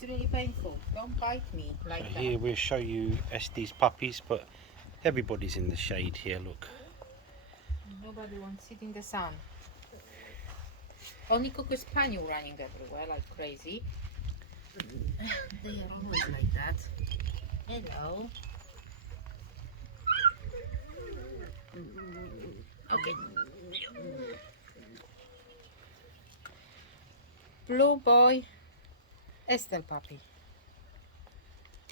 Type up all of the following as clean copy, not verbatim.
It's really painful. Don't bite me like that. Here we'll show you Estel's puppies, but everybody's in the shade here, look. Nobody wants to sit in the sun. Only Cocker Spaniel running everywhere like crazy. They are always like that. Hello. Okay. Blue boy, Estel puppy.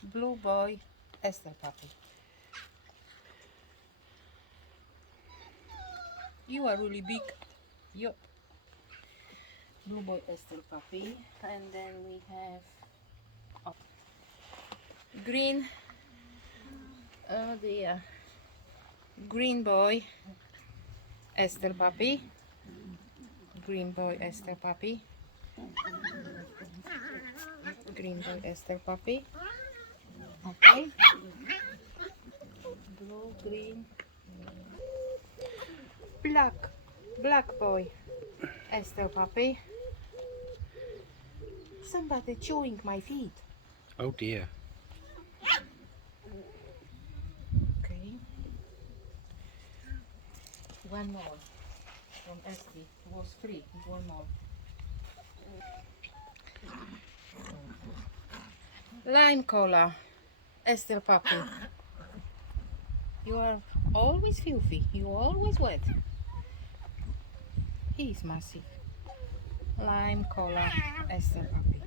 Blue boy, Estel puppy. You are really big. Yup. Blue boy, Estel puppy. And then we have green. Oh dear. Green boy, Estel puppy. Green boy, Estel puppy. Green boy, Estel puppy. Okay. Blue, green. Black boy, Estel puppy. Somebody chewing my feet. Oh dear. Okay. One more from Estel. It was free. One more. Lime cola, Estel puppy. You are always filthy. You are always wet. He is massive. Lime cola, Estel puppy.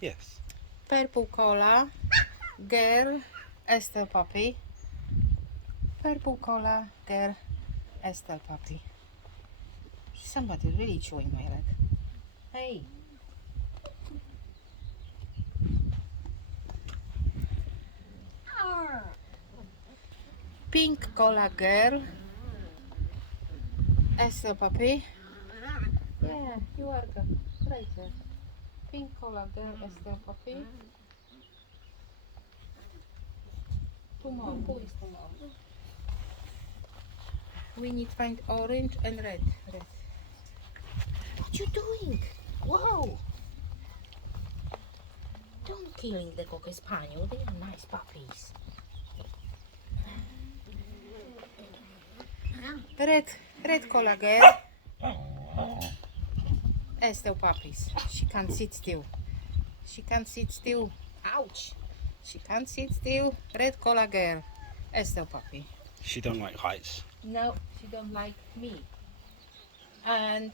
Yes. Purple cola, girl, Estel puppy. Purple cola, girl, Estel puppy. Somebody really chewing my leg. Hey. Pink cola girl, Estel puppy. Yeah, you are right there. Pink cola girl, Estel puppy. Two more. Who is two more? We need to find orange and red. What you doing? Whoa! Don't killing the Cocker Spaniel. They are nice puppies. Red color girl. Estel puppies. She can't sit still. She can't sit still. Ouch! She can't sit still. Red color girl. Estel puppy. She don't like heights. No, she don't like me. And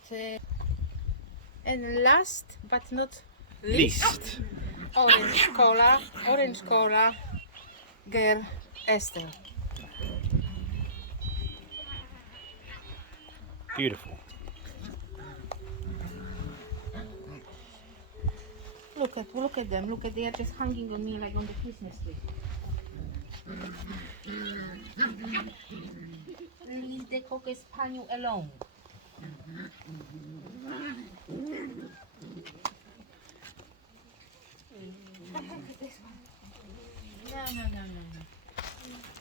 last but not least, orange cola girl, Estel. Beautiful. Look at them. Look at, they are just hanging on me like on the Christmas tree. Leave the Cocker Spaniel alone. No.